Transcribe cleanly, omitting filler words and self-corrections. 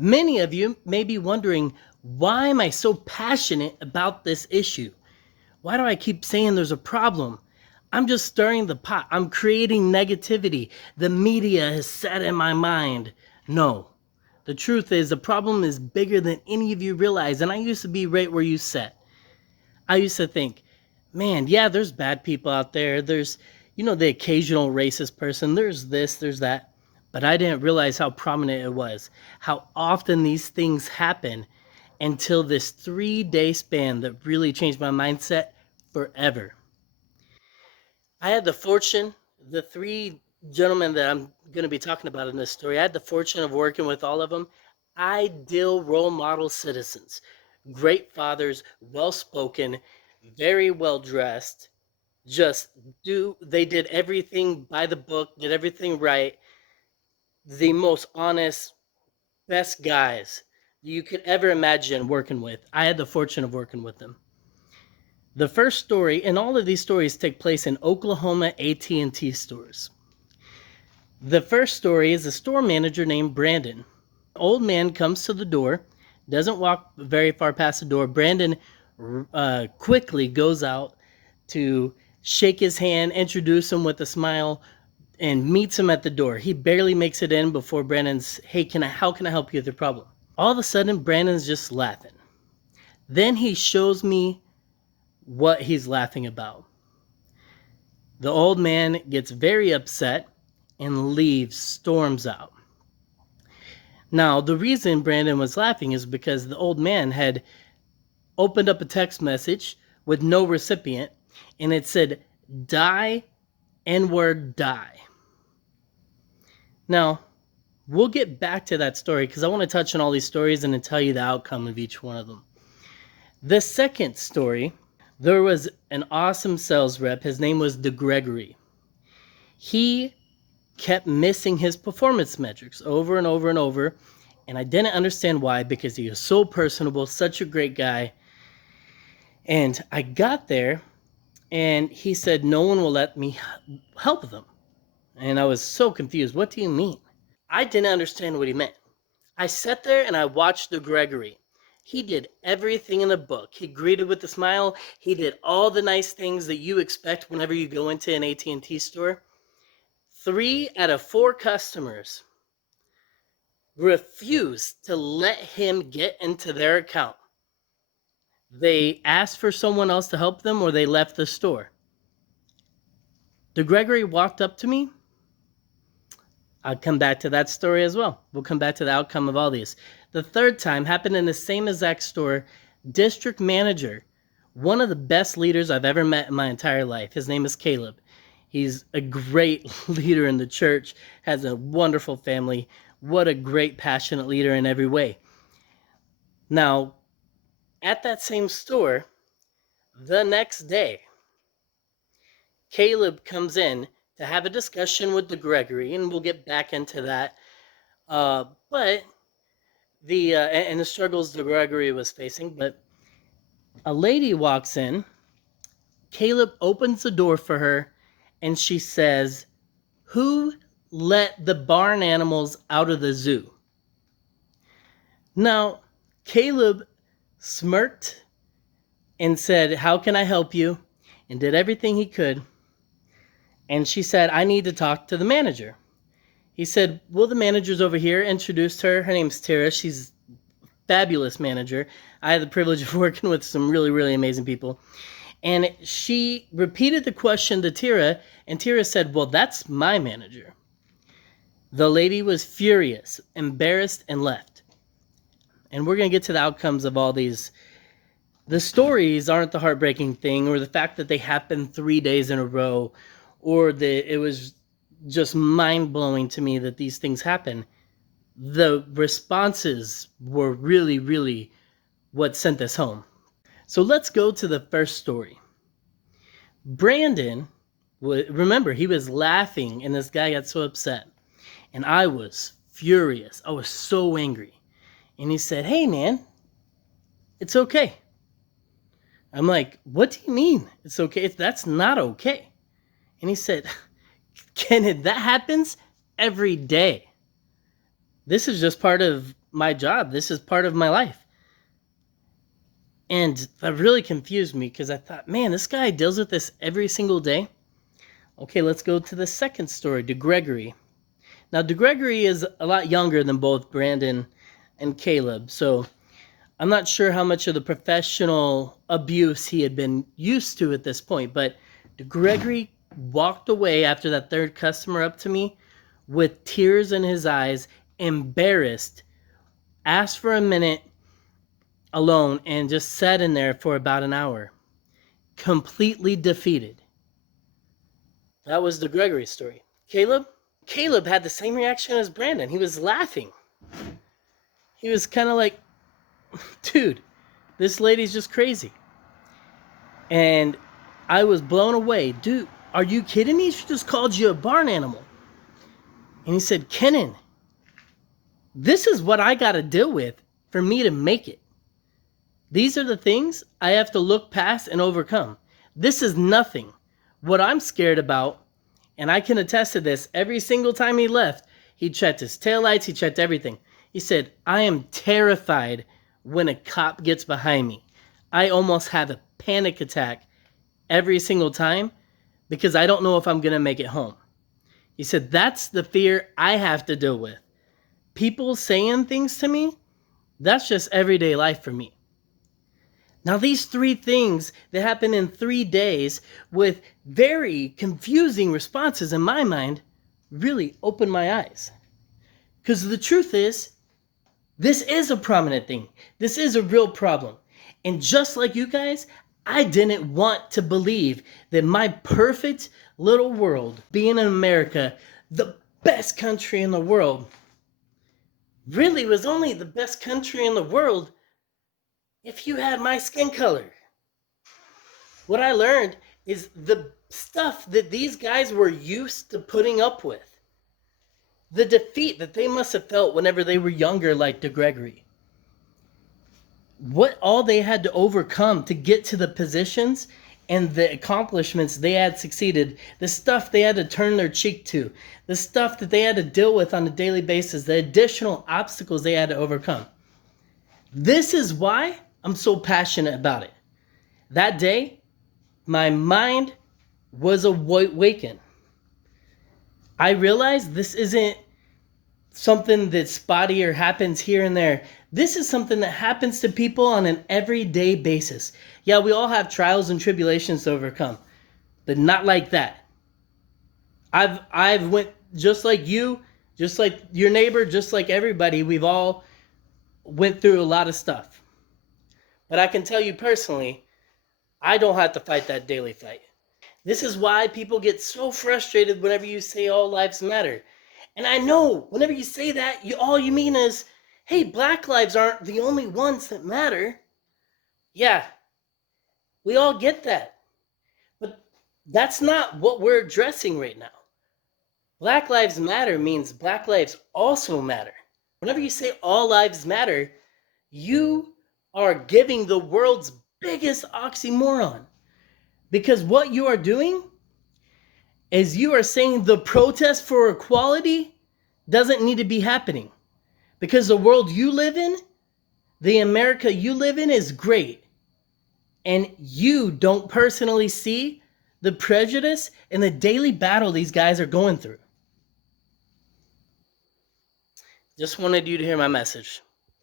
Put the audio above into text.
Many of you may be wondering, why am I so passionate about this issue? Why do I keep saying there's a problem? I'm just stirring the pot. I'm creating negativity. The media has set in my mind. No, the truth is the problem is bigger than any of you realize. And I used to be right where you sat. I used to think, man, yeah, there's bad people out there. There's, the occasional racist person. There's this, there's that. But I didn't realize how prominent it was, how often these things happen until this 3 day span that really changed my mindset forever. I had the fortune, the three gentlemen that I'm going to be talking about in this story, I had the fortune of working with all of them. Ideal role model citizens, great fathers, well spoken, very well dressed, just they did everything by the book, did everything right. The most honest, best guys you could ever imagine working with. I had the fortune of working with them. The first story, and all of these stories take place in Oklahoma AT&T stores. The first story is a store manager named Brandon. Old man comes to the door, doesn't walk very far past the door. Brandon quickly goes out to shake his hand, introduce him with a smile, and meets him at the door. He barely makes it in before Brandon's, hey, how can I help you with your problem? All of a sudden, Brandon's just laughing. Then he shows me what he's laughing about. The old man gets very upset and leaves, storms out. Now, the reason Brandon was laughing is because the old man had opened up a text message with no recipient, and it said, die, N-word, die. Now, we'll get back to that story because I want to touch on all these stories and then tell you the outcome of each one of them. The second story, there was an awesome sales rep. His name was DeGregory. He kept missing his performance metrics over and over and over, and I didn't understand why, because he was so personable, such a great guy. And I got there, and he said, no one will let me help them. And I was so confused. What do you mean? I didn't understand what he meant. I sat there and I watched DeGregory. He did everything in the book. He greeted with a smile. He did all the nice things that you expect whenever you go into an AT&T store. 3 out of 4 customers refused to let him get into their account. They asked for someone else to help them, or they left the store. DeGregory walked up to me. I'll come back to that story as well. We'll come back to the outcome of all these. The third time happened in the same exact store. District manager, one of the best leaders I've ever met in my entire life. His name is Caleb. He's a great leader in the church, has a wonderful family. What a great, passionate leader in every way. Now, at that same store, the next day, Caleb comes in to have a discussion with DeGregory, and we'll get back into that. But the struggles DeGregory was facing. But a lady walks in. Caleb opens the door for her, and she says, "Who let the barn animals out of the zoo?" Now, Caleb smirked and said, "How can I help you?" and did everything he could. And she said, "I need to talk to the manager." He said, "Well, the manager's over here." Introduced her. Her name's Tara. She's a fabulous manager. I had the privilege of working with some really, really amazing people. And she repeated the question to Tara, and Tara said, "Well, that's my manager." The lady was furious, embarrassed, and left. And we're going to get to the outcomes of all these. The stories aren't the heartbreaking thing, or the fact that they happened 3 days in a row, or that it was just mind-blowing to me that these things happen. The responses were really, really what sent this home. So let's go to the first story. Brandon, remember, he was laughing, and this guy got so upset. And I was furious. I was so angry. And he said, "Hey, man, it's okay." I'm like, "What do you mean it's okay? That's not okay." And he said, "Kenneth, that happens every day. This is just part of my job. This is part of my life. And that really confused me because I thought, man, this guy deals with this every single day. Okay, let's go to the second story, DeGregory. Now, DeGregory is a lot younger than both Brandon and Caleb, so I'm not sure how much of the professional abuse he had been used to at this point, but DeGregory walked away after that third customer up to me with tears in his eyes, embarrassed, asked for a minute alone, and just sat in there for about an hour, completely defeated. That was DeGregory's story. Caleb had the same reaction as Brandon. He was laughing. He was kind of like, dude, this lady's just crazy. And I was blown away. Dude, are you kidding me? She just called you a barn animal. And he said, Kenan, this is what I got to deal with for me to make it. These are the things I have to look past and overcome. This is nothing. What I'm scared about, and I can attest to this, every single time he left, he checked his taillights, he checked everything. He said, I am terrified when a cop gets behind me. I almost have a panic attack every single time because I don't know if I'm going to make it home. He said, that's the fear I have to deal with. People saying things to me, that's just everyday life for me. Now, these three things that happened in 3 days with very confusing responses in my mind really opened my eyes. Because the truth is, this is a prominent thing. This is a real problem. And just like you guys, I didn't want to believe that my perfect little world, being in America, the best country in the world, really was only the best country in the world if you had my skin color. What I learned is the stuff that these guys were used to putting up with. The defeat that they must have felt whenever they were younger, like DeGregory. What all they had to overcome to get to the positions and the accomplishments they had succeeded, the stuff they had to turn their cheek to, the stuff that they had to deal with on a daily basis, the additional obstacles they had to overcome. This is why I'm so passionate about it. That day, my mind was awakened. I realized this isn't something that's spotty or happens here and there. This is something that happens to people on an everyday basis. Yeah, we all have trials and tribulations to overcome, but not like that. I've went just like you, just like your neighbor, just like everybody. We've all went through a lot of stuff. But I can tell you personally, I don't have to fight that daily fight. This is why people get so frustrated whenever you say all lives matter. And I know whenever you say that, all you mean is, hey, black lives aren't the only ones that matter. Yeah, we all get that. But that's not what we're addressing right now. Black lives matter means black lives also matter. Whenever you say all lives matter, you are giving the world's biggest oxymoron. Because what you are doing is you are saying the protest for equality doesn't need to be happening. Because the world you live in, the America you live in is great. And you don't personally see the prejudice and the daily battle these guys are going through. Just wanted you to hear my message.